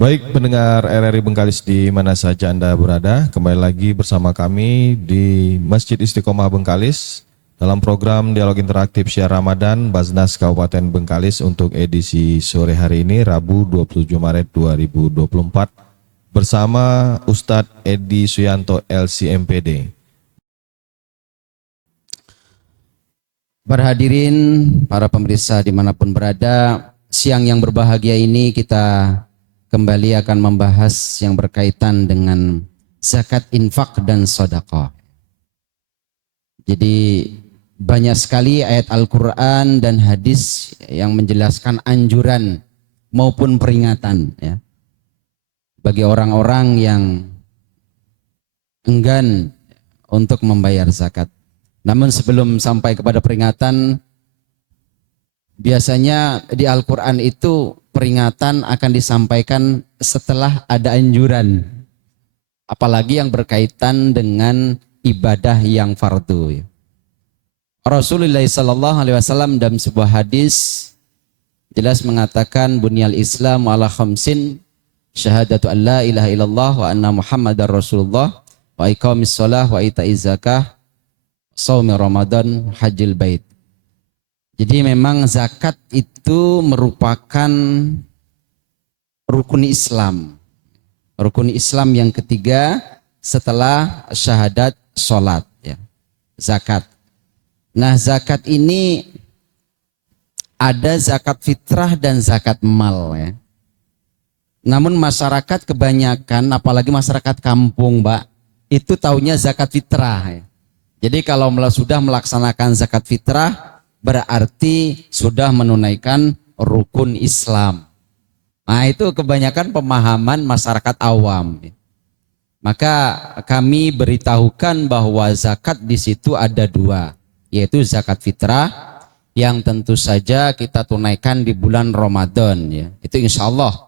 Baik pendengar RRI Bengkalis di mana saja Anda berada, kembali lagi bersama kami di Masjid Istiqomah Bengkalis dalam program Dialog Interaktif Syiar Ramadan Basnas Kabupaten Bengkalis untuk edisi sore hari ini Rabu 27 Maret 2024 bersama Ustadz Edi Suyanto LCMPD. Para hadirin, para pemirsa dimanapun berada, siang yang berbahagia ini kita kembali akan membahas yang berkaitan dengan zakat, infak, dan sedekah. Jadi banyak sekali ayat Al-Quran dan hadis yang menjelaskan anjuran maupun peringatan ya, bagi orang-orang yang enggan untuk membayar zakat. Namun sebelum sampai kepada peringatan, biasanya di Al-Quran itu peringatan akan disampaikan setelah ada anjuran. Apalagi yang berkaitan dengan ibadah yang fardu. Rasulullah SAW dalam sebuah hadis jelas mengatakan bunyal Islam ala khamsin, syahadatu an la ilaha illallah wa anna muhammadar rasulullah wa iqamis shalah wa ita'iz zakah shaumi ramadan hajjil bait. Jadi memang zakat itu merupakan rukun Islam. Rukun Islam yang ketiga setelah syahadat sholat. Ya. Zakat. Nah zakat ini ada zakat fitrah dan zakat mal. Ya. Namun masyarakat kebanyakan, apalagi masyarakat kampung Mbak, itu taunya zakat fitrah. Ya. Jadi kalau sudah melaksanakan zakat fitrah, berarti sudah menunaikan rukun Islam. Nah itu kebanyakan pemahaman masyarakat awam. Maka kami beritahukan bahwa zakat di situ ada dua, yaitu zakat fitrah yang tentu saja kita tunaikan di bulan Ramadan. Ya. Itu insya Allah.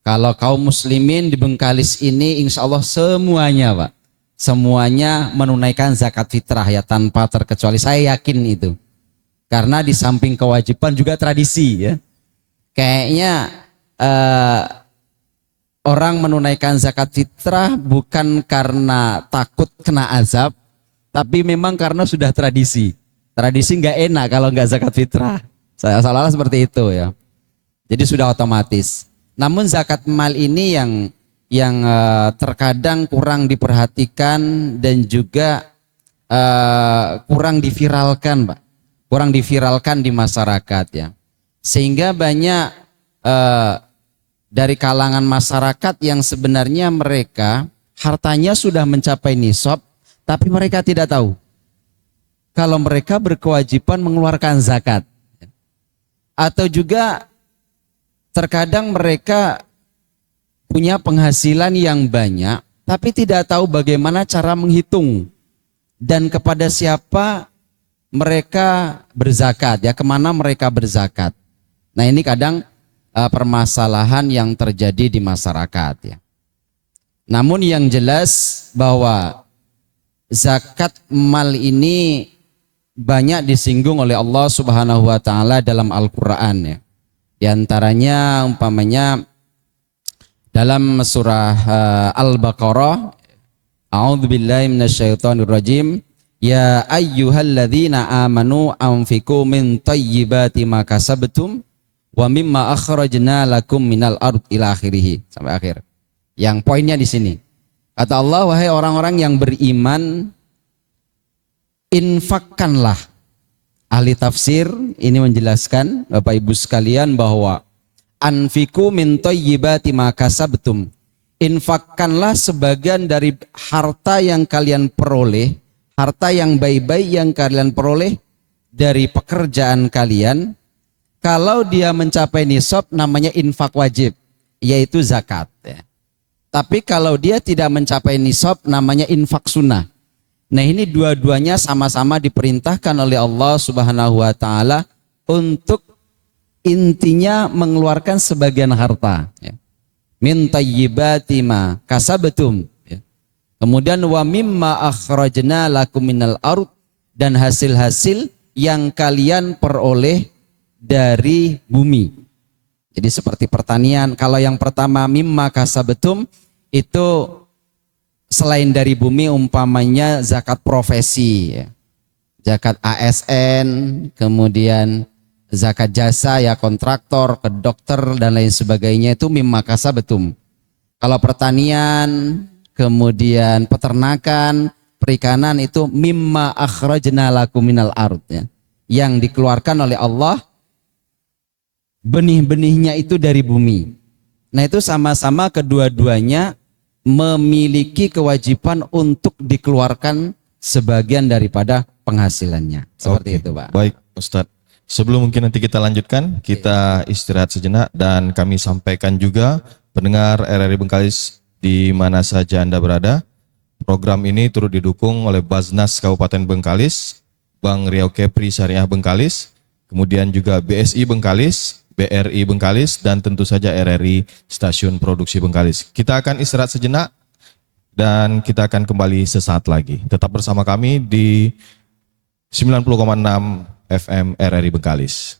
Kalau kaum muslimin di Bengkalis ini insya Allah semuanya Pak, semuanya menunaikan zakat fitrah ya tanpa terkecuali. Saya yakin itu. Karena di samping kewajiban juga tradisi ya. Kayaknya orang menunaikan zakat fitrah bukan karena takut kena azab, tapi memang karena sudah tradisi. Tradisi nggak enak kalau nggak zakat fitrah. Saya salah seperti itu ya. Jadi sudah otomatis. Namun zakat mal ini yang terkadang kurang diperhatikan dan juga kurang diviralkan, Pak. Kurang diviralkan di masyarakat ya, sehingga banyak dari kalangan masyarakat yang sebenarnya mereka hartanya sudah mencapai nisab, tapi mereka tidak tahu kalau mereka berkewajiban mengeluarkan zakat, atau juga terkadang mereka punya penghasilan yang banyak, tapi tidak tahu bagaimana cara menghitung dan kepada siapa mereka berzakat ya, kemana mereka berzakat. Nah ini kadang permasalahan yang terjadi di masyarakat ya. Namun yang jelas bahwa zakat mal ini banyak disinggung oleh Allah Subhanahu wa taala dalam Al-Qur'an ya. Di antaranya umpamanya dalam surah Al-Baqarah, A'udzubillahi minasyaitonirrajim. Ya ayyuhalladzina amanu anfiqu min thayyibati ma kasabtum wa mimma akhrajna lakum minal ard ila akhirih, sampai akhir. Yang poinnya di sini. Kata Allah, wahai orang-orang yang beriman, infakkanlah. Ahli tafsir ini menjelaskan, Bapak Ibu sekalian, bahwa anfiqu min thayyibati ma kasabtum. Infakkanlah sebagian dari harta yang kalian peroleh, harta yang baik-baik yang kalian peroleh dari pekerjaan kalian. Kalau dia mencapai nisab namanya infak wajib, yaitu zakat ya. Tapi kalau dia tidak mencapai nisab namanya infak sunnah. Nah ini dua-duanya sama-sama diperintahkan oleh Allah Subhanahu wa taala untuk intinya mengeluarkan sebagian harta ya. Min thayyibati ma kasabtum. Kemudian wa mimma akhrajna lakum minal ard, dan hasil-hasil yang kalian peroleh dari bumi. Jadi seperti pertanian, kalau yang pertama mimma kasabetum itu selain dari bumi umpamanya zakat profesi, ya. Zakat ASN, kemudian zakat jasa ya kontraktor, ke dokter dan lain sebagainya itu mimma kasabetum. Kalau pertanian, kemudian peternakan, perikanan itu mimma akhrajna lakum minal ard, ya. Yang dikeluarkan oleh Allah benih-benihnya itu dari bumi. Nah itu sama-sama kedua-duanya memiliki kewajiban untuk dikeluarkan sebagian daripada penghasilannya. Seperti Oke, itu Pak. baik Ustadz. Sebelum mungkin nanti kita lanjutkan, kita istirahat sejenak dan kami sampaikan juga pendengar RRI Bengkalis di mana saja Anda berada. Program ini turut didukung oleh Baznas Kabupaten Bengkalis, Bank Riau Kepri Syariah Bengkalis, kemudian juga BSI Bengkalis, BRI Bengkalis, dan tentu saja RRI Stasiun Produksi Bengkalis. Kita akan istirahat sejenak dan kita akan kembali sesaat lagi. Tetap bersama kami di 90,6 FM RRI Bengkalis.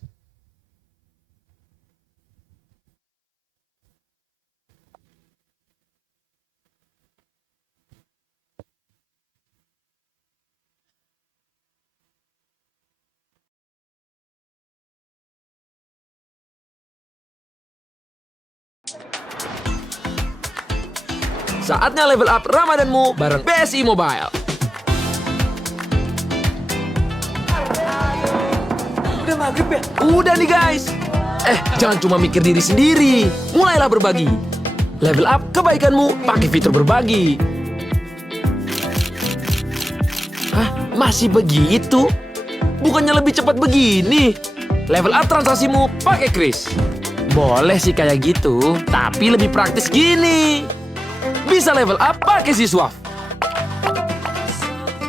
Saatnya level up Ramadanmu bareng BSI Mobile. Udah maghrib ya? Udah nih guys. Jangan cuma mikir diri sendiri. Mulailah berbagi. Level up kebaikanmu pakai fitur berbagi. Hah? Masih begitu? Bukannya lebih cepat begini? Level up transaksimu pakai Kris. Boleh sih kayak gitu, tapi lebih praktis gini. Bisa level up pakai Siswaf.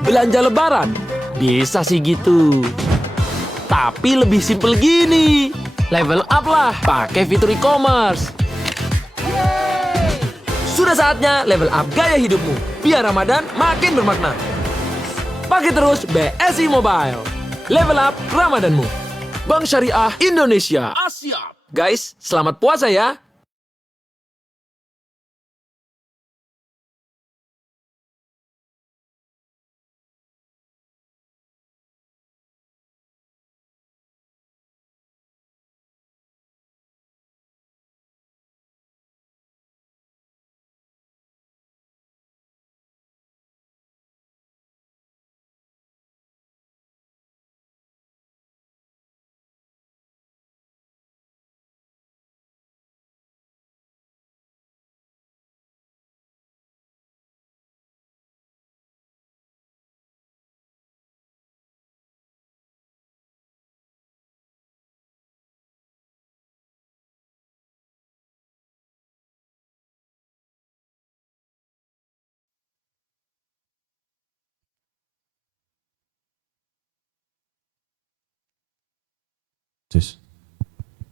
Belanja lebaran, bisa sih gitu. Tapi lebih simple gini. Level up lah pakai fitur e-commerce. Sudah saatnya level up gaya hidupmu. Biar Ramadan makin bermakna. Pakai terus BSI Mobile. Level up Ramadanmu. Bank Syariah Indonesia. Asia. Guys, selamat puasa ya.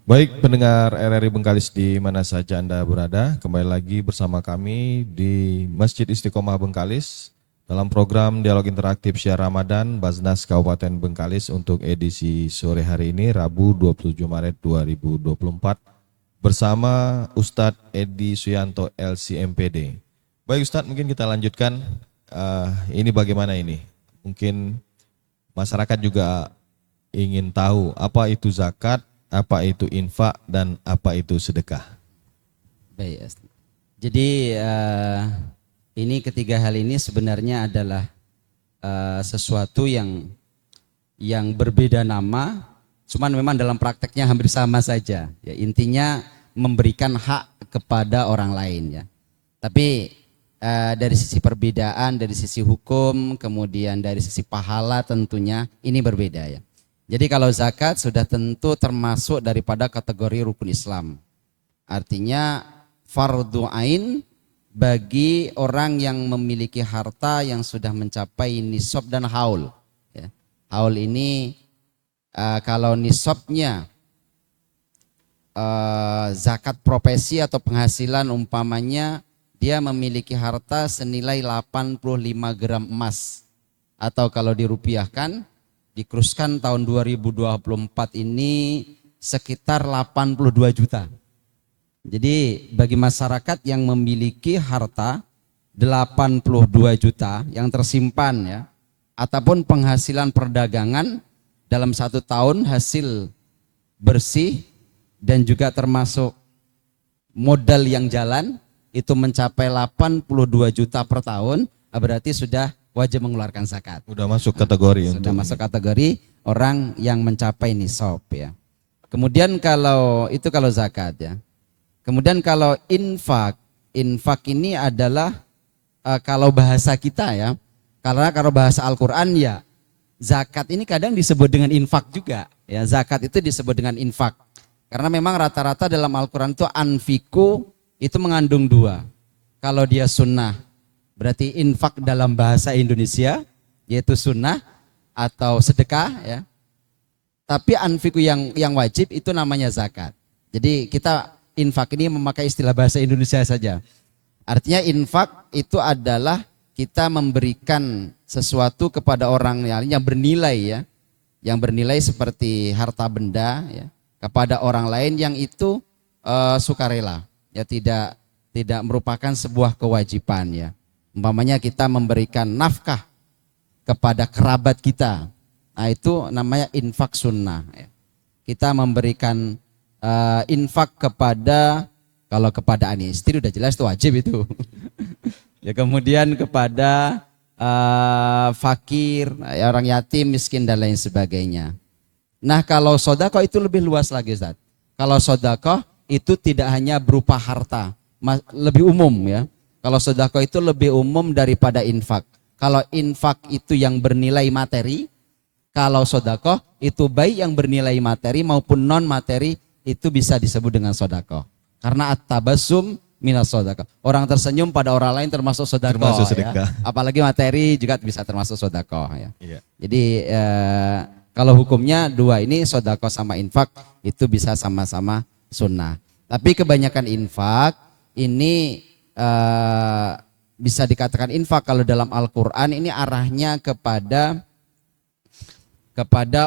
Baik pendengar RRI Bengkalis di mana saja Anda berada, kembali lagi bersama kami di Masjid Istiqomah Bengkalis dalam program Dialog Interaktif Syiar Ramadan Baznas Kabupaten Bengkalis untuk edisi sore hari ini Rabu 27 Maret 2024 bersama Ustadz Edi Suyanto LCMPD. Baik Ustadz, mungkin kita lanjutkan. Ini bagaimana ini? Mungkin masyarakat juga ingin tahu apa itu zakat, apa itu infak, dan apa itu sedekah. Baik. Jadi ini ketiga hal ini sebenarnya adalah sesuatu yang berbeda nama, cuman memang dalam prakteknya hampir sama saja. Ya, intinya memberikan hak kepada orang lain ya. Tapi dari sisi perbedaan, dari sisi hukum, kemudian dari sisi pahala tentunya ini berbeda ya. Jadi kalau zakat sudah tentu termasuk daripada kategori rukun Islam. Artinya fardhu ain bagi orang yang memiliki harta yang sudah mencapai nisab dan haul. Ya. Haul ini kalau nisabnya zakat profesi atau penghasilan umpamanya dia memiliki harta senilai 85 gram emas. Atau kalau dirupiahkan dikuruskan tahun 2024 ini sekitar 82 juta. Jadi bagi masyarakat yang memiliki harta 82 juta yang tersimpan ya, ataupun penghasilan perdagangan dalam 1 tahun hasil bersih dan juga termasuk modal yang jalan itu mencapai 82 juta per tahun, berarti sudah wajib mengeluarkan zakat. Udah masuk kategori Sudah masuk kategori orang yang mencapai nisab ya. Kemudian kalau itu kalau zakat ya. Kemudian kalau infak, infak ini adalah kalau bahasa kita ya, karena kalau bahasa Al-Quran ya, zakat ini kadang disebut dengan infak juga. Ya, zakat itu disebut dengan infak. Karena memang rata-rata dalam Al-Quran itu anfiku itu mengandung dua. Kalau dia sunnah, berarti infak dalam bahasa Indonesia, yaitu sunnah atau sedekah ya. Tapi anfiku yang wajib itu namanya zakat. Jadi kita infak ini memakai istilah bahasa Indonesia saja. Artinya infak itu adalah kita memberikan sesuatu kepada orang yang bernilai ya. Yang bernilai seperti harta benda ya, kepada orang lain yang itu sukarela. Ya tidak merupakan sebuah kewajiban ya. Umpamanya kita memberikan nafkah kepada kerabat kita. Nah itu namanya infak sunnah ya. Kita memberikan infak kepada, kalau kepada istri udah jelas itu wajib itu. Ya kemudian kepada fakir, ya, orang yatim, miskin dan lain sebagainya. Nah kalau sodako itu lebih luas lagi Ustaz. Kalau sodako itu tidak hanya berupa harta, lebih umum ya. Kalau sodako itu lebih umum daripada infak. Kalau infak itu yang bernilai materi, kalau sodako itu baik yang bernilai materi maupun non materi itu bisa disebut dengan sodako. Karena at-tabassum minas sodako. Orang tersenyum pada orang lain termasuk sodako. Termasuk ya. sedekah. Apalagi materi juga bisa termasuk sodako. Ya. Iya. Jadi kalau hukumnya dua ini sodako sama infak itu bisa sama-sama sunnah. Tapi kebanyakan infak ini bisa dikatakan infak kalau dalam Al-Quran ini arahnya kepada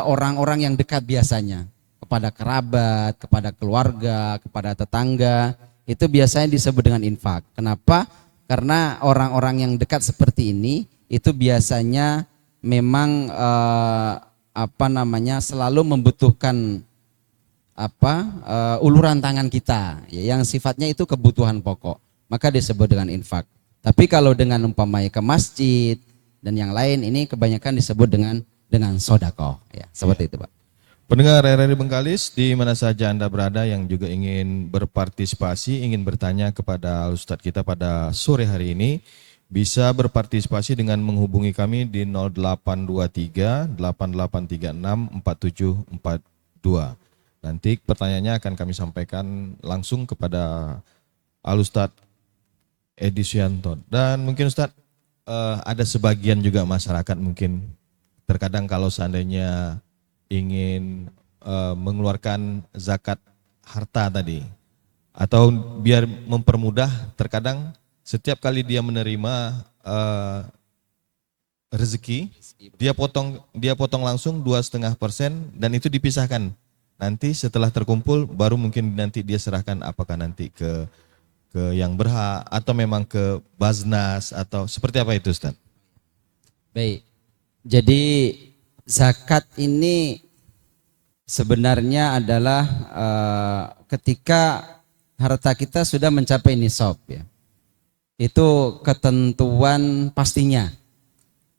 orang-orang yang dekat biasanya. Kepada kerabat, kepada keluarga, kepada tetangga, itu biasanya disebut dengan infak. Kenapa? Karena orang-orang yang dekat seperti ini itu biasanya memang selalu membutuhkan uluran tangan kita ya, yang sifatnya itu kebutuhan pokok, maka disebut dengan infak. Tapi kalau dengan umpamanya ke masjid dan yang lain ini kebanyakan disebut dengan sodako ya, seperti itu Pak. Pendengar RRI Bengkalis, di mana saja Anda berada yang juga ingin berpartisipasi, ingin bertanya kepada Ustadz kita pada sore hari ini, bisa berpartisipasi dengan menghubungi kami di 0823 8836 4742. Nanti pertanyaannya akan kami sampaikan langsung kepada Al-Ustadz Edi Suyanto. Dan mungkin Ustadz, ada sebagian juga masyarakat mungkin terkadang kalau seandainya ingin mengeluarkan zakat harta tadi, atau biar mempermudah, terkadang setiap kali dia menerima rezeki, dia potong langsung 2,5% dan itu dipisahkan. Nanti setelah terkumpul baru mungkin nanti dia serahkan, apakah nanti ke yang berhak atau memang ke Baznas atau seperti apa itu Ustaz? Baik. Jadi zakat ini sebenarnya adalah ketika harta kita sudah mencapai nisab ya. Itu ketentuan pastinya.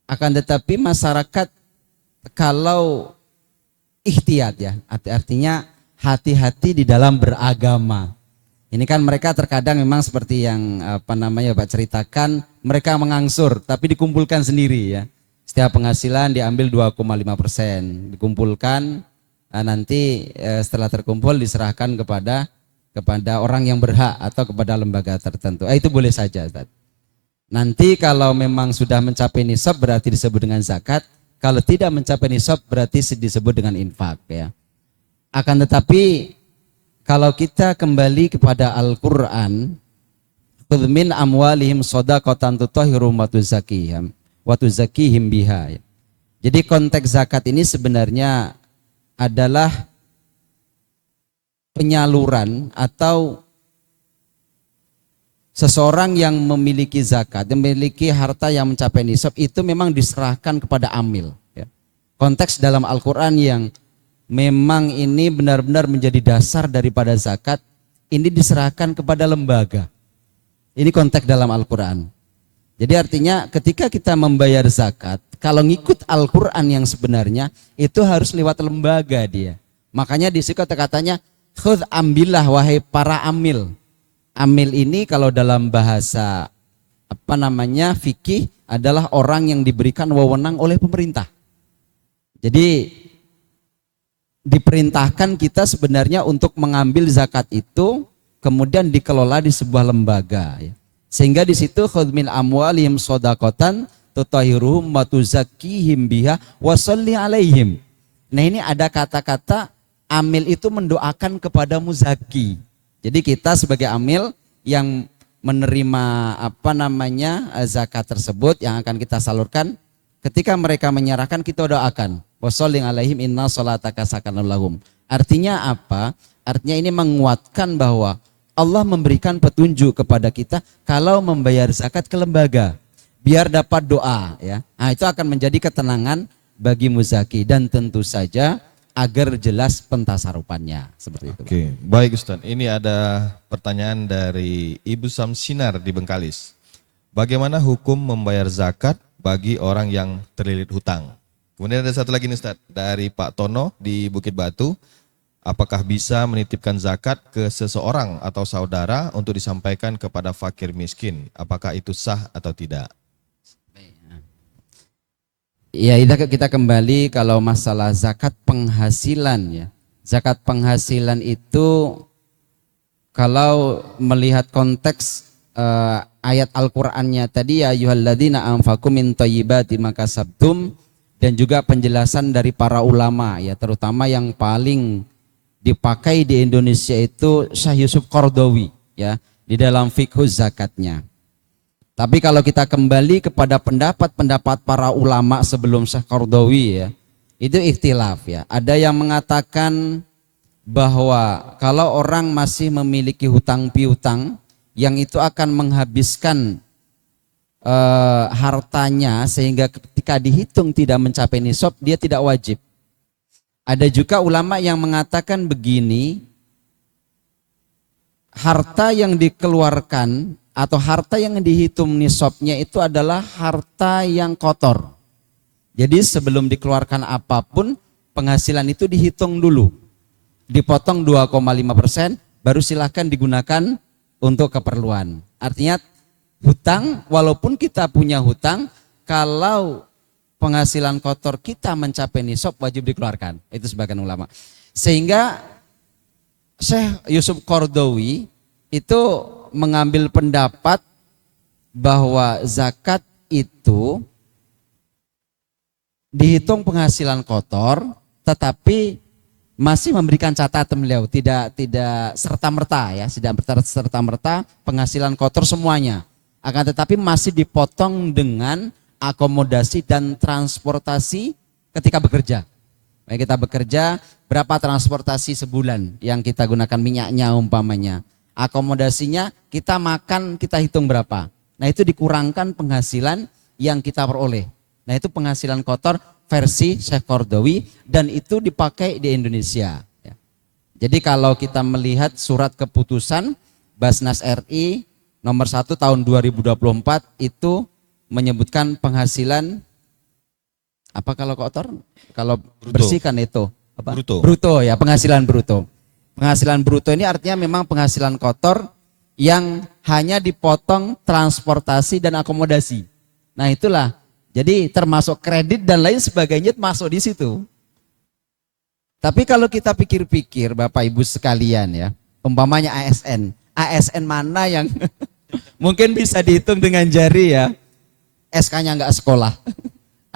Akan tetapi masyarakat kalau ikhtiyat ya, artinya hati-hati di dalam beragama. Ini kan mereka terkadang memang seperti yang Pak ceritakan, mereka mengangsur tapi dikumpulkan sendiri ya. Setiap penghasilan diambil 2,5%, dikumpulkan, nanti setelah terkumpul diserahkan kepada orang yang berhak atau kepada lembaga tertentu. Itu boleh saja Ustaz. Nanti kalau memang sudah mencapai nisab berarti disebut dengan zakat, kalau tidak mencapai nisab berarti disebut dengan infak ya. Akan tetapi kalau kita kembali kepada Al-Qur'an, khudz min amwalihim shadaqatan tutahhiruhum wa tuzakkihim biha. Jadi konteks zakat ini sebenarnya adalah penyaluran atau seseorang yang memiliki zakat, yang memiliki harta yang mencapai nisab itu memang diserahkan kepada amil. Ya. Konteks dalam Al-Quran yang memang ini benar-benar menjadi dasar daripada zakat, ini diserahkan kepada lembaga. Ini konteks dalam Al-Quran. Jadi artinya ketika kita membayar zakat, kalau ngikut Al-Quran yang sebenarnya, itu harus lewat lembaga dia. Makanya di situ kata-katanya, khudh ambillah wahai para amil. Amil ini kalau dalam bahasa fikih adalah orang yang diberikan wewenang oleh pemerintah. Jadi diperintahkan kita sebenarnya untuk mengambil zakat itu kemudian dikelola di sebuah lembaga. Sehingga di situ khudh min amwalihim shadaqatan tutahhiruhum wa tuzakkihim biha wa sholli alaihim. Nah ini ada kata-kata amil itu mendoakan kepada muzaki. Jadi kita sebagai amil yang menerima zakat tersebut yang akan kita salurkan, ketika mereka menyerahkan kita doakan. Washolli alaihim inna sholataka sakanun lahum. Artinya apa? Artinya ini menguatkan bahwa Allah memberikan petunjuk kepada kita kalau membayar zakat ke lembaga biar dapat doa ya. Nah, itu akan menjadi ketenangan bagi muzaki dan tentu saja agar jelas pentasarufannya seperti itu. Oke, baik Ustaz. Ini ada pertanyaan dari Ibu Samsinar di Bengkalis. Bagaimana hukum membayar zakat bagi orang yang terlilit hutang? Kemudian ada satu lagi nih Ustaz, dari Pak Tono di Bukit Batu. Apakah bisa menitipkan zakat ke seseorang atau saudara untuk disampaikan kepada fakir miskin? Apakah itu sah atau tidak? Ya, kita kembali kalau masalah zakat penghasilan ya. Zakat penghasilan itu kalau melihat konteks ayat Al-Qur'annya tadi ya ayyuhalladzina anfaqu min thayyibati ma kasabtum, dan juga penjelasan dari para ulama ya, terutama yang paling dipakai di Indonesia itu Syekh Yusuf Qaradawi ya di dalam fikih zakatnya. Tapi kalau kita kembali kepada pendapat-pendapat para ulama sebelum Syekh Qaradawi ya, itu ikhtilaf ya. Ada yang mengatakan bahwa kalau orang masih memiliki hutang piutang yang itu akan menghabiskan hartanya sehingga ketika dihitung tidak mencapai nisab, dia tidak wajib. Ada juga ulama yang mengatakan begini, harta yang dikeluarkan atau harta yang dihitung nisabnya itu adalah harta yang kotor. Jadi sebelum dikeluarkan apapun, penghasilan itu dihitung dulu. Dipotong 2,5%, baru silahkan digunakan untuk keperluan. Artinya hutang, walaupun kita punya hutang, kalau penghasilan kotor kita mencapai nisab wajib dikeluarkan. Itu sebagian ulama. Sehingga Syekh Yusuf Qaradawi itu mengambil pendapat bahwa zakat itu dihitung penghasilan kotor, tetapi masih memberikan catatan beliau tidak serta-merta ya, tidak serta-merta penghasilan kotor semuanya. Akan tetapi masih dipotong dengan akomodasi dan transportasi ketika bekerja. Baik, kita bekerja, berapa transportasi sebulan yang kita gunakan minyaknya umpamanya. Akomodasinya kita makan, kita hitung berapa. Nah itu dikurangkan penghasilan yang kita peroleh. Nah itu penghasilan kotor versi Syekh Qaradawi dan itu dipakai di Indonesia. Jadi kalau kita melihat surat keputusan Basnas RI nomor 1 tahun 2024 itu menyebutkan penghasilan apa kalau kotor? Kalau Bruto. bersih kan itu apa? Bruto. Bruto ya, penghasilan bruto. Penghasilan bruto ini artinya memang penghasilan kotor yang hanya dipotong transportasi dan akomodasi. Nah itulah, jadi termasuk kredit dan lain sebagainya masuk di situ. Tapi kalau kita pikir-pikir Bapak Ibu sekalian ya, umpamanya ASN mana yang mungkin bisa dihitung dengan jari ya, SK-nya nggak sekolah.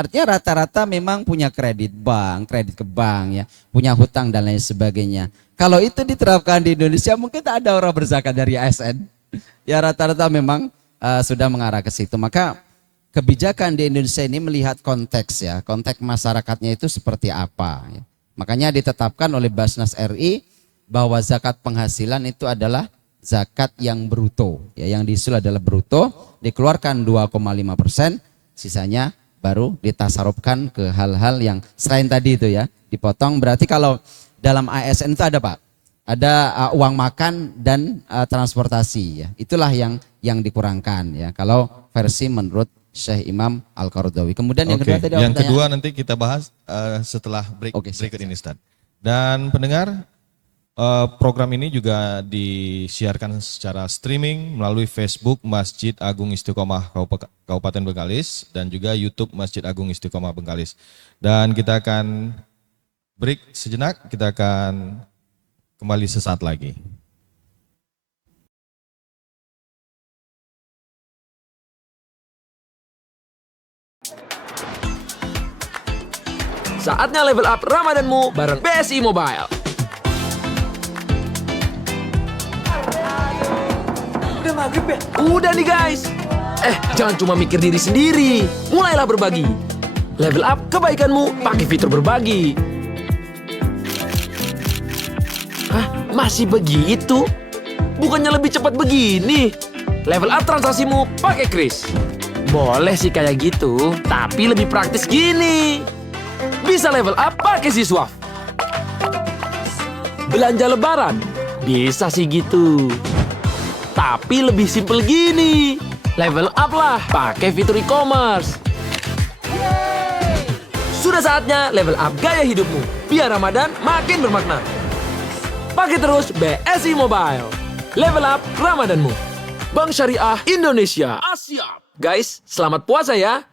Artinya rata-rata memang punya kredit bank, kredit ke bank ya, punya hutang dan lain sebagainya. Kalau itu diterapkan di Indonesia mungkin tak ada orang berzakat dari ASN. Ya rata-rata memang sudah mengarah ke situ. Maka kebijakan di Indonesia ini melihat konteks ya, konteks masyarakatnya itu seperti apa. Ya. Makanya ditetapkan oleh Basnas RI bahwa zakat penghasilan itu adalah zakat yang bruto. Ya, yang diusul adalah bruto, dikeluarkan 2,5%, sisanya baru ditasarufkan ke hal-hal yang selain tadi itu ya, dipotong. Berarti kalau dalam ASN itu ada Pak, ada uang makan dan transportasi ya. Itulah yang dikurangkan ya. Kalau versi menurut Syekh Imam Al-Qaradawi. Kemudian yang Oke, kedua tadi yang pertanyaan. kedua nanti kita bahas setelah Oke, siap, berikut ini Ustaz. Dan pendengar, program ini juga disiarkan secara streaming melalui Facebook Masjid Agung Istiqomah Kabupaten Bengkalis dan juga YouTube Masjid Agung Istiqomah Bengkalis. Dan kita akan break sejenak, kita akan kembali sesaat lagi. Saatnya level up Ramadanmu bareng BSI Mobile. Udah maghrib ya? Udah nih guys. Jangan cuma mikir diri sendiri. Mulailah berbagi. Level up kebaikanmu pakai fitur berbagi. Hah? Masih begitu? Bukannya lebih cepat begini? Level up transaksimu pakai Kris. Boleh sih kayak gitu, tapi lebih praktis gini. Bisa level up pakai Siswaf. Belanja lebaran, bisa sih gitu. Tapi lebih simple gini. Level up lah pakai fitur e-commerce. Sudah saatnya level up gaya hidupmu. Biar Ramadan makin bermakna. Pakai terus BSI Mobile. Level up Ramadanmu. Bank Syariah Indonesia. Asia. Guys, selamat puasa ya.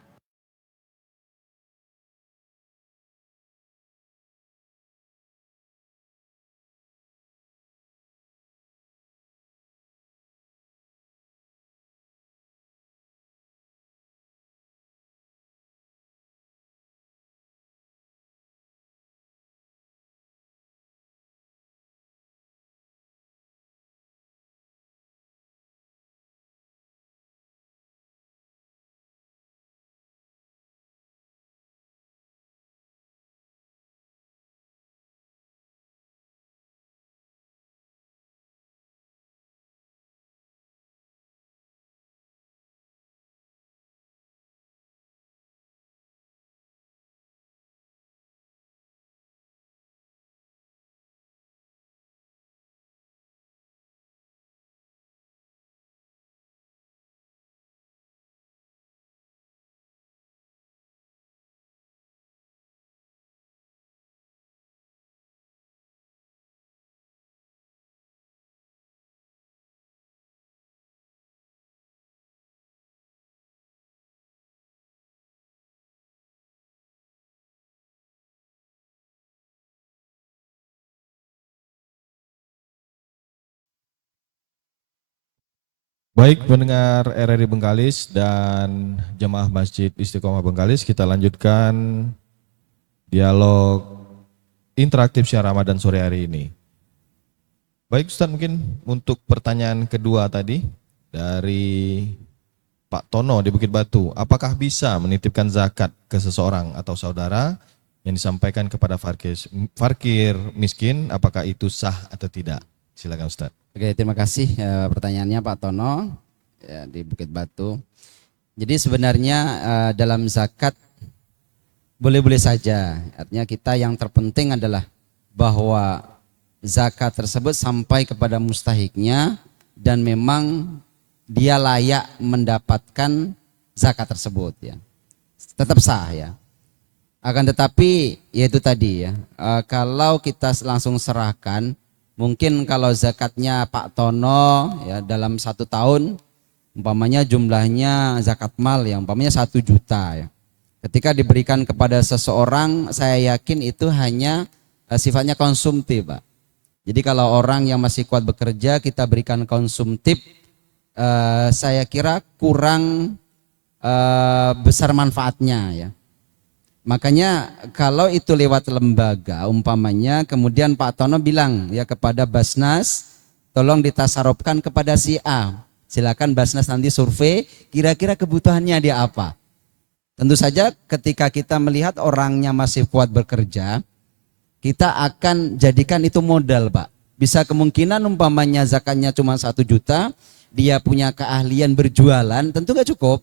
Baik pendengar RRI Bengkalis dan jemaah Masjid Istiqomah Bengkalis, kita lanjutkan dialog interaktif Syiar Ramadan sore hari ini. Baik Ustaz, mungkin untuk pertanyaan kedua tadi dari Pak Tono di Bukit Batu, apakah bisa menitipkan zakat ke seseorang atau saudara yang disampaikan kepada fakir miskin, apakah itu sah atau tidak? Silakan Ustaz. Oke, terima kasih pertanyaannya Pak Tono ya, di Bukit Batu. Jadi sebenarnya dalam zakat boleh-boleh saja. Artinya kita yang terpenting adalah bahwa zakat tersebut sampai kepada mustahiknya dan memang dia layak mendapatkan zakat tersebut ya. Tetap sah ya. Akan tetapi yaitu tadi ya, kalau kita langsung serahkan, mungkin kalau zakatnya Pak Tono ya dalam 1 tahun umpamanya jumlahnya zakat mal ya umpamanya 1 juta ya. Ketika diberikan kepada seseorang, saya yakin itu hanya sifatnya konsumtif Pak. Jadi kalau orang yang masih kuat bekerja kita berikan konsumtif, saya kira kurang besar manfaatnya ya. Makanya kalau itu lewat lembaga umpamanya kemudian Pak Tono bilang ya kepada Basnas tolong ditasarufkan kepada si A. Silakan Basnas nanti survei kira-kira kebutuhannya dia apa. Tentu saja ketika kita melihat orangnya masih kuat bekerja, kita akan jadikan itu modal Pak. Bisa kemungkinan umpamanya zakatnya cuma 1 juta, dia punya keahlian berjualan, tentu gak cukup.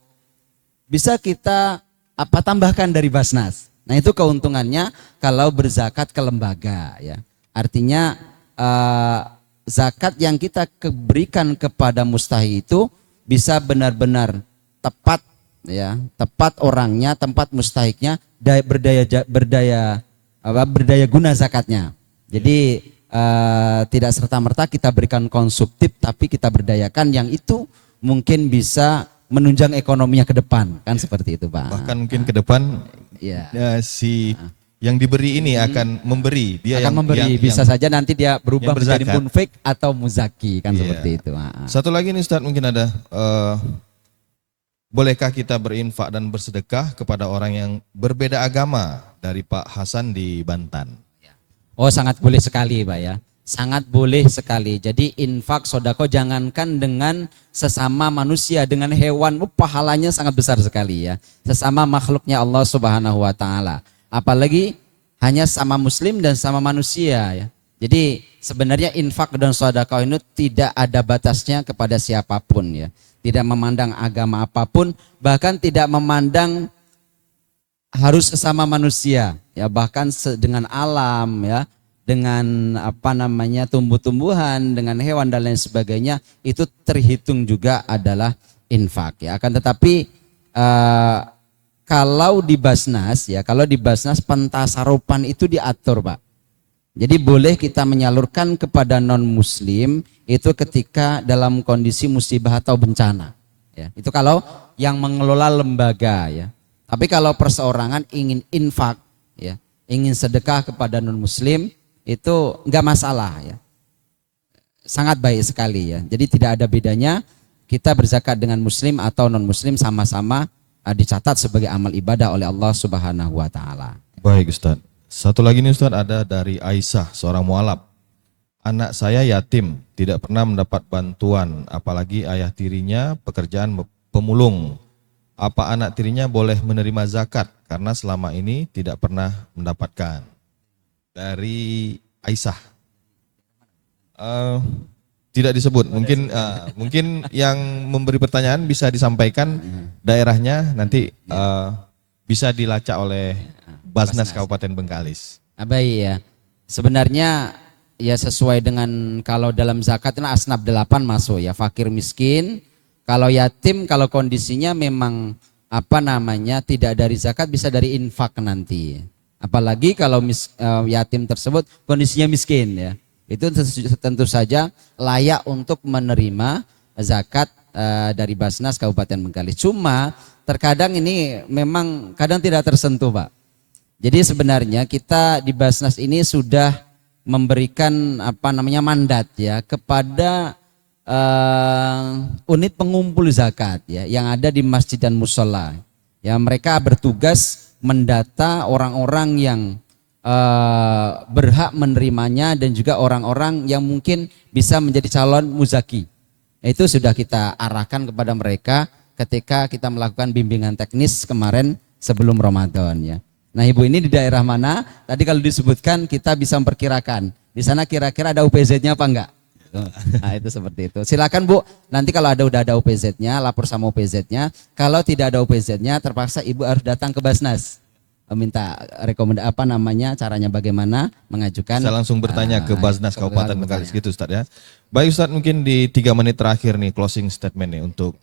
Bisa kita tambahkan dari Basnas. Nah itu keuntungannya kalau berzakat ke lembaga ya. Artinya zakat yang kita berikan kepada mustahi itu bisa benar-benar tepat ya, tepat orangnya, tempat mustahiknya, berdaya guna zakatnya. Jadi tidak serta-merta kita berikan konsumtif, tapi kita berdayakan yang itu mungkin bisa menunjang ekonominya ke depan, kan seperti itu Pak. Bahkan mungkin ke depan ya. Si yang diberi ini akan memberi, dia akan memberi, bisa saja nanti dia berubah menjadi berzakat. munfik atau muzaki, kan Iya. seperti itu. Satu lagi nih Ustadz, mungkin ada bolehkah kita berinfak dan bersedekah kepada orang yang berbeda agama, dari Pak Hasan di Banten? Oh sangat boleh sekali Pak ya, sangat boleh sekali. Jadi infak sodako jangankan dengan sesama manusia, dengan hewan, pahalanya sangat besar sekali ya. Sesama makhluknya Allah Subhanahu Wa Taala. Apalagi hanya sama muslim dan sama manusia ya. Jadi sebenarnya infak dan sodako ini tidak ada batasnya kepada siapapun ya. Tidak memandang agama apapun, bahkan tidak memandang harus sesama manusia ya, bahkan dengan alam ya, dengan tumbuh-tumbuhan, dengan hewan dan lain sebagainya, itu terhitung juga adalah infak ya. Akan tetapi kalau di Basnas ya, kalau di Basnas pentasarupan itu diatur Pak. Jadi boleh kita menyalurkan kepada non muslim itu ketika dalam kondisi musibah atau bencana ya. Itu kalau yang mengelola lembaga ya. Tapi kalau perseorangan ingin infak ya, ingin sedekah kepada non muslim, itu enggak masalah ya. Sangat baik sekali ya. Jadi tidak ada bedanya kita berzakat dengan muslim atau non muslim, sama-sama dicatat sebagai amal ibadah oleh Allah Subhanahu Wa Taala. Baik Ustaz. Satu lagi nih Ustaz, ada dari Aisyah, seorang mualaf. Anak saya yatim, tidak pernah mendapat bantuan, apalagi ayah tirinya pekerjaan pemulung. Apa anak tirinya boleh menerima zakat karena selama ini tidak pernah mendapatkan? Dari Aisyah. Tidak disebut. Mungkin yang memberi pertanyaan bisa disampaikan daerahnya, nanti bisa dilacak oleh Basnas Kabupaten Bengkalis. Baik ya. Sebenarnya ya sesuai dengan kalau dalam zakat ini asnaf 8 masuk ya, fakir miskin. Kalau yatim, kalau kondisinya memang tidak dari zakat, bisa dari infak nanti. Apalagi kalau yatim tersebut kondisinya miskin ya, itu tentu saja layak untuk menerima zakat dari Basnas Kabupaten Bengkalis. Cuma terkadang ini memang kadang tidak tersentuh Pak. Jadi sebenarnya kita di Basnas ini sudah memberikan mandat ya kepada unit pengumpul zakat ya yang ada di masjid dan musola ya. Mereka bertugas mendata orang-orang yang berhak menerimanya dan juga orang-orang yang mungkin bisa menjadi calon muzaki. Itu sudah kita arahkan kepada mereka ketika kita melakukan bimbingan teknis kemarin sebelum Ramadan ya. Nah ibu ini di daerah mana? Tadi kalau disebutkan kita bisa memperkirakan di sana kira-kira ada UPZ-nya apa enggak? Nah itu seperti itu. Silakan Bu, nanti kalau udah ada UPZ-nya, lapor sama UPZ-nya. Kalau tidak ada UPZ-nya, terpaksa Ibu harus datang ke Basnas. Minta rekomendasi caranya bagaimana mengajukan. Saya langsung bertanya ke Basnas Kabupaten Bengkalis gitu Ustaz ya. Baik Ustaz, mungkin di 3 menit terakhir nih closing statement nih untuk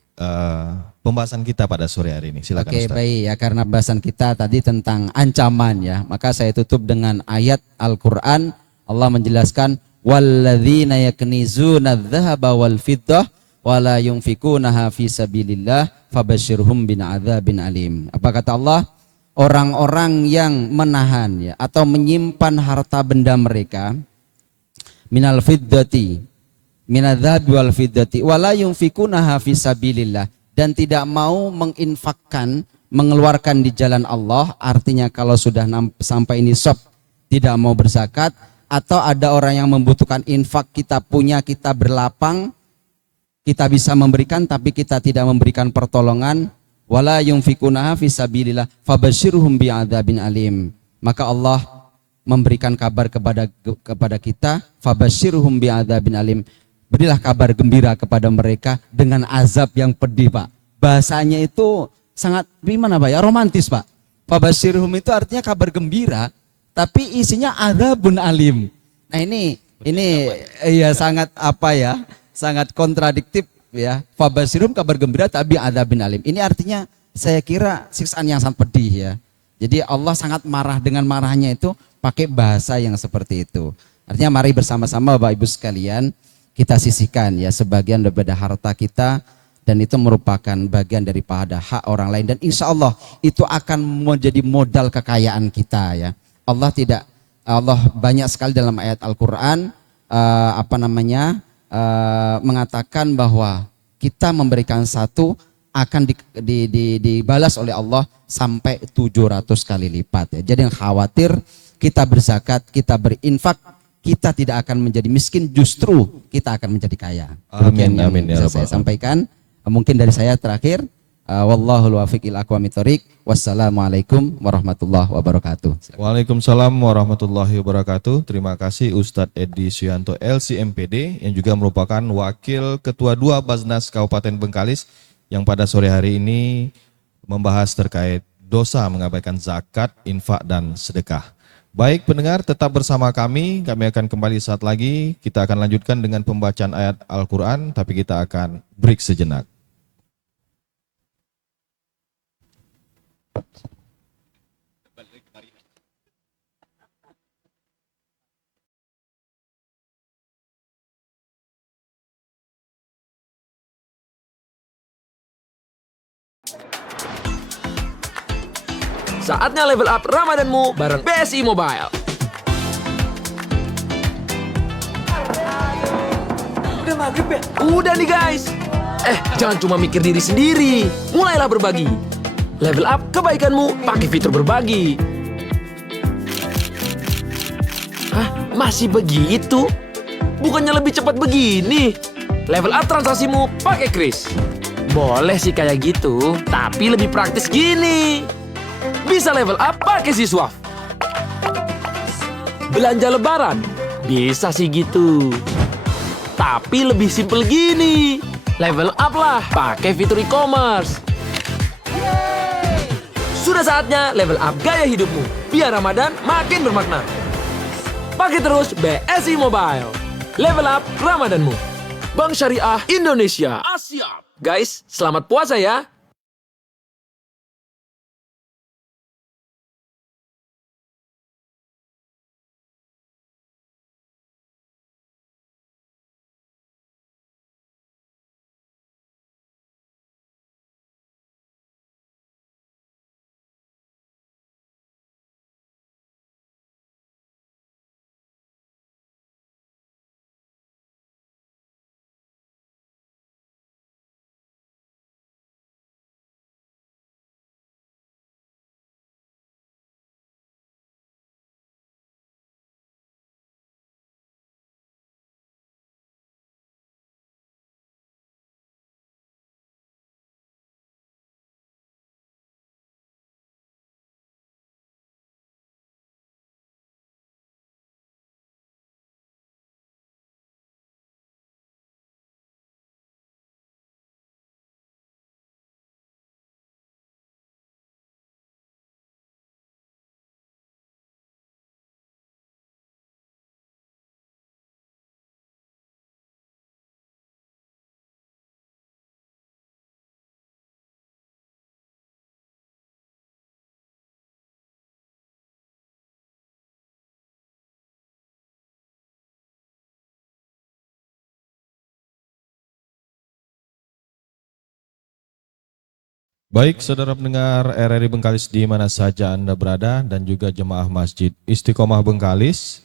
pembahasan kita pada sore hari ini. Silakan Ustaz. Oke, baik ya, karena bahasan kita tadi tentang ancaman ya, maka saya tutup dengan ayat Al-Qur'an. Allah menjelaskan walladzina yaknizuna adz-dzahaba wal fiddah wala yunfikunaha fi sabilillah fabashshirhum bin'adzabin alim. Apa kata Allah? Orang-orang yang menahan ya atau menyimpan harta benda mereka minal fiddati minadzahabi wal fiddati wala yunfikunaha fi sabilillah, dan tidak mau menginfakkan, mengeluarkan di jalan Allah. Artinya kalau sudah sampai nisab tidak mau berzakat, atau ada orang yang membutuhkan infak, kita punya, kita berlapang, kita bisa memberikan tapi kita tidak memberikan pertolongan, wala yunfikunaha fi sabilillah fabashshirhum bi'adzabin alim. Maka Allah memberikan kabar kepada kita, fabasyirhum bi'adzabin alim. Berilah kabar gembira kepada mereka dengan azab yang pedih, Pak. Bahasanya itu sangat gimana, Pak? Ya romantis, Pak. Fabasyirhum itu artinya kabar gembira, tapi isinya azabun alim. Nah, ini ya sangat apa ya? Sangat kontradiktif ya. Fabasyirhum kabar gembira tapi azabun alim. Ini artinya saya kira siksaan yang sangat pedih ya. Jadi Allah sangat marah, dengan marahnya itu pakai bahasa yang seperti itu. Artinya mari bersama-sama Bapak Ibu sekalian kita sisihkan ya sebagian daripada harta kita, dan itu merupakan bagian daripada hak orang lain, dan insya Allah itu akan menjadi modal kekayaan kita ya. Allah banyak sekali dalam ayat Al-Quran mengatakan bahwa kita memberikan satu akan dibalas oleh Allah sampai 700 kali lipat ya. Jadi yang khawatir kita berzakat, kita berinfak, kita tidak akan menjadi miskin, justru kita akan menjadi kaya. Amin, yang amin, ya bisa saya Rabbal sampaikan. Mungkin dari saya terakhir, wallahul wafiq ila aqwamit thoriq. Wassalamualaikum warahmatullahi wabarakatuh. Waalaikumsalam warahmatullahi wabarakatuh. Terima kasih Ustadz Edi Suyanto LCMPD yang juga merupakan Wakil Ketua 2 Basnas Kabupaten Bengkalis yang pada sore hari ini membahas terkait dosa mengabaikan zakat, infak, dan sedekah. Baik pendengar, tetap bersama kami akan kembali saat lagi. Kita akan lanjutkan dengan pembacaan ayat Al-Quran, tapi kita akan break sejenak. Saatnya level up Ramadanmu bareng BSI Mobile. Udah maghrib ya? Udah nih guys. Jangan cuma mikir diri sendiri. Mulailah berbagi. Level up kebaikanmu pakai fitur berbagi. Hah? Masih begitu? Bukannya lebih cepat begini? Level up transaksimu pakai Kris. Boleh sih kayak gitu, tapi lebih praktis gini. Bisa level up pakai Siswaf. Belanja lebaran, bisa sih gitu. Tapi lebih simple gini. Level up lah pakai fitur e-commerce. Sudah saatnya level up gaya hidupmu, biar Ramadan makin bermakna. Pakai terus BSI Mobile. Level up Ramadanmu. Bank Syariah Indonesia Asia. Guys, selamat puasa ya. Baik, saudara pendengar RRI Bengkalis di mana saja Anda berada dan juga jemaah Masjid Istiqomah Bengkalis.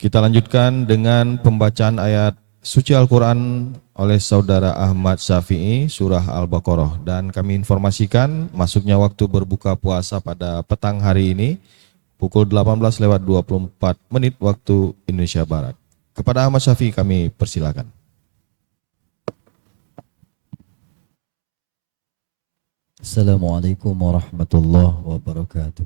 Kita lanjutkan dengan pembacaan ayat suci Al-Quran oleh saudara Ahmad Syafi'i surah Al-Baqarah. Dan kami informasikan masuknya waktu berbuka puasa pada petang hari ini pukul 18:24 waktu Indonesia Barat. Kepada Ahmad Syafi'i kami persilakan. Assalamualaikum warahmatullahi wabarakatuh.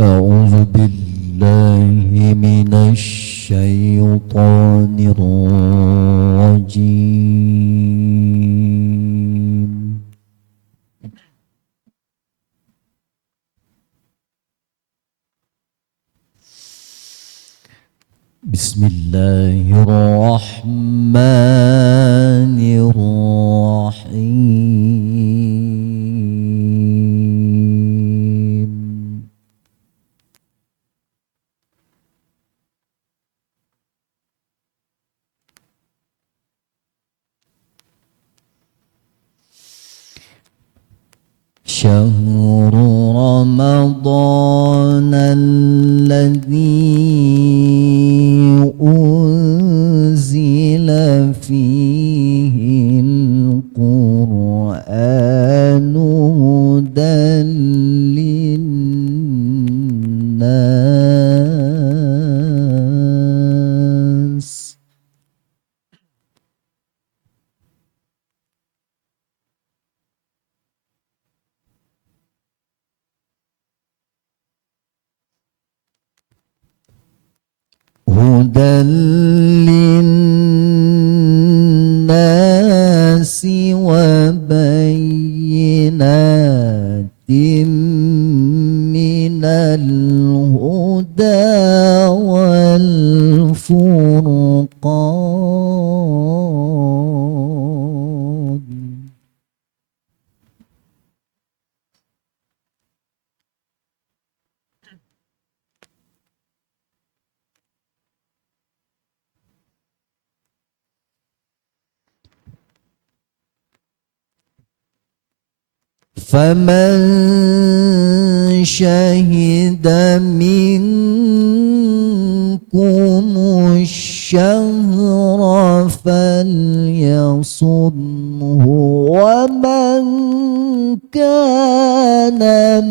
أعوذ بالله من الشيطان الرجيم. بسم الله الرحمن الرحيم. شهر رمضان الذي أنزل فيه القرآن هدى للناس. هدى للناس وبينات من الهدى والفرقان. فمن شهد منكم الشهر فليصمه ومن كان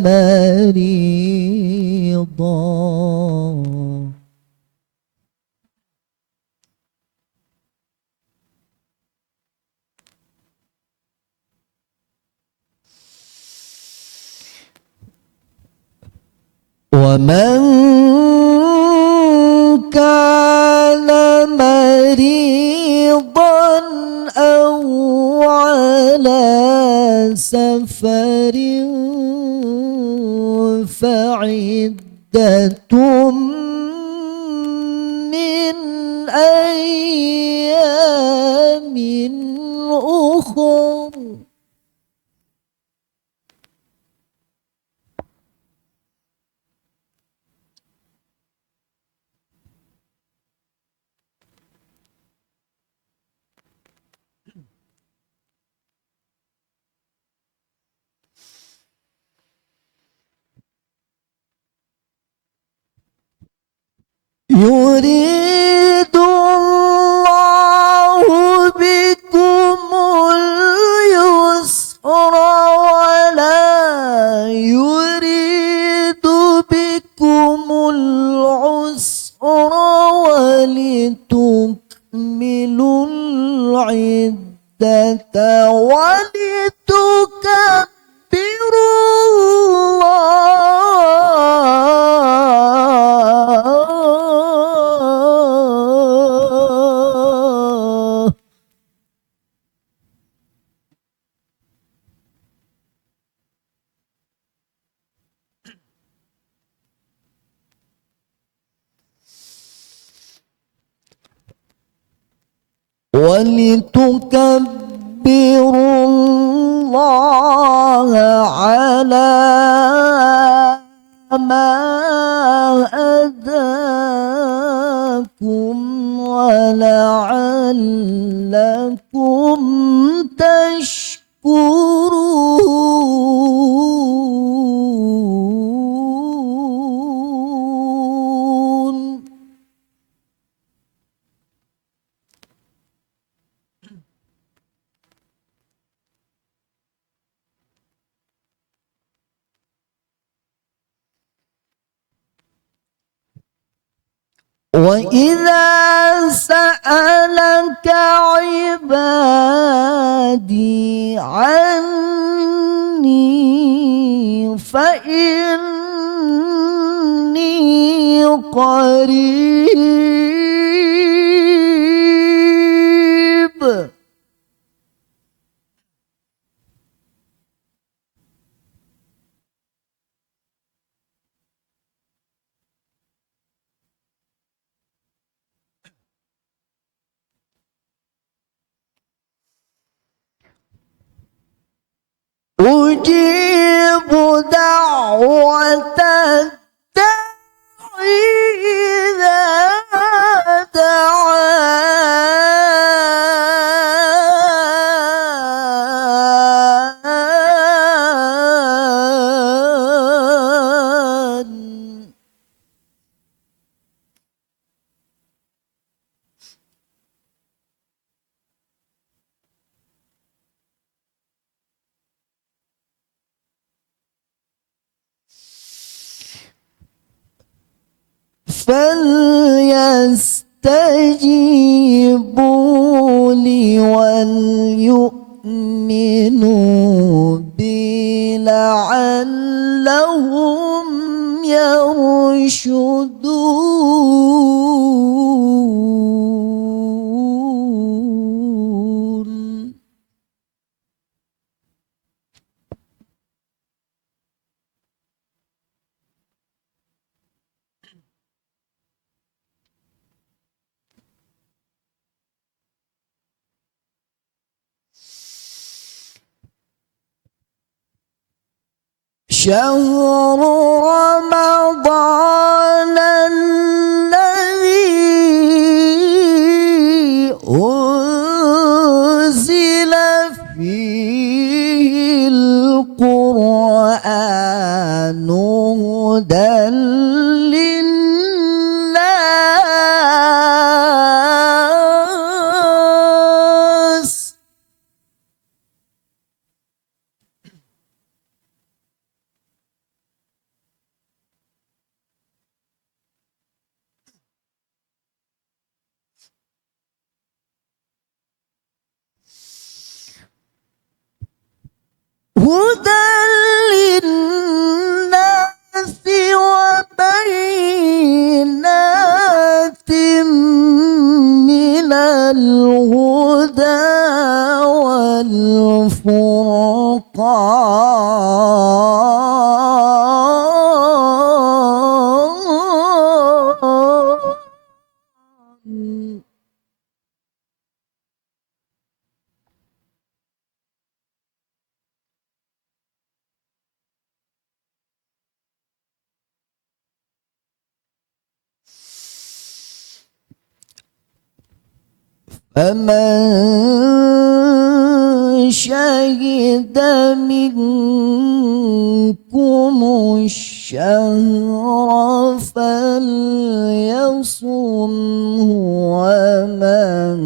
مريضا ومن كان مريضا أو على سفر فعدة من أيام أخر. يريد الله بكم اليسر ولا يريد بكم العسر ولتكملوا العدة ولتكبروا الله. ولتكبروا الله على ما هداكم ولعلكم تشكرون. وإذا سألك عبادي عني فإني أجيب دعوة الداعي إذا دعان. فليستجيبوا لي وليؤمنوا بي لعلهم يرشدون. شهر رمضان الذي أنزل فيه القرآن هدى للناس. هدى للناس وبينات من الهدى والفرقان. فمن شهد منكم الشهر فليصمه ومن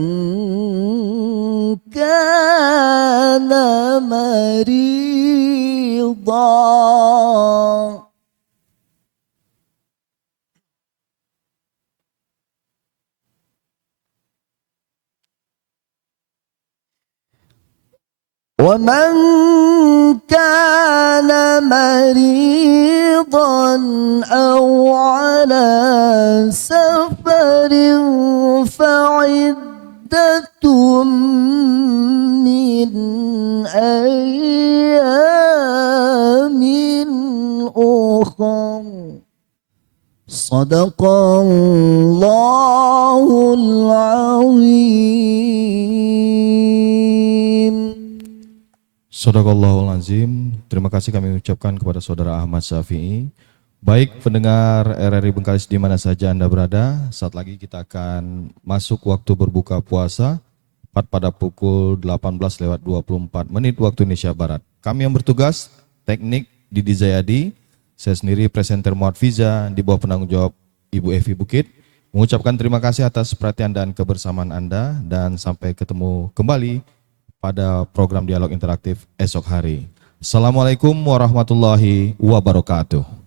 كان مريضا أو على سفر فعدة من أيام أخر. صدق الله العظيم. Sadaqallahul azim. Terima kasih kami ucapkan kepada Saudara Ahmad Syafi'i. Baik pendengar RRI Bengkalis di mana saja Anda berada, saat lagi kita akan masuk waktu berbuka puasa tepat pada pukul 18:24 waktu Indonesia Barat. Kami yang bertugas, teknik Didi Zayadi, saya sendiri presenter Muhammad Fiza di bawah penanggung jawab Ibu Evi Bukit, mengucapkan terima kasih atas perhatian dan kebersamaan Anda dan sampai ketemu kembali pada program dialog interaktif esok hari. Assalamualaikum warahmatullahi wabarakatuh.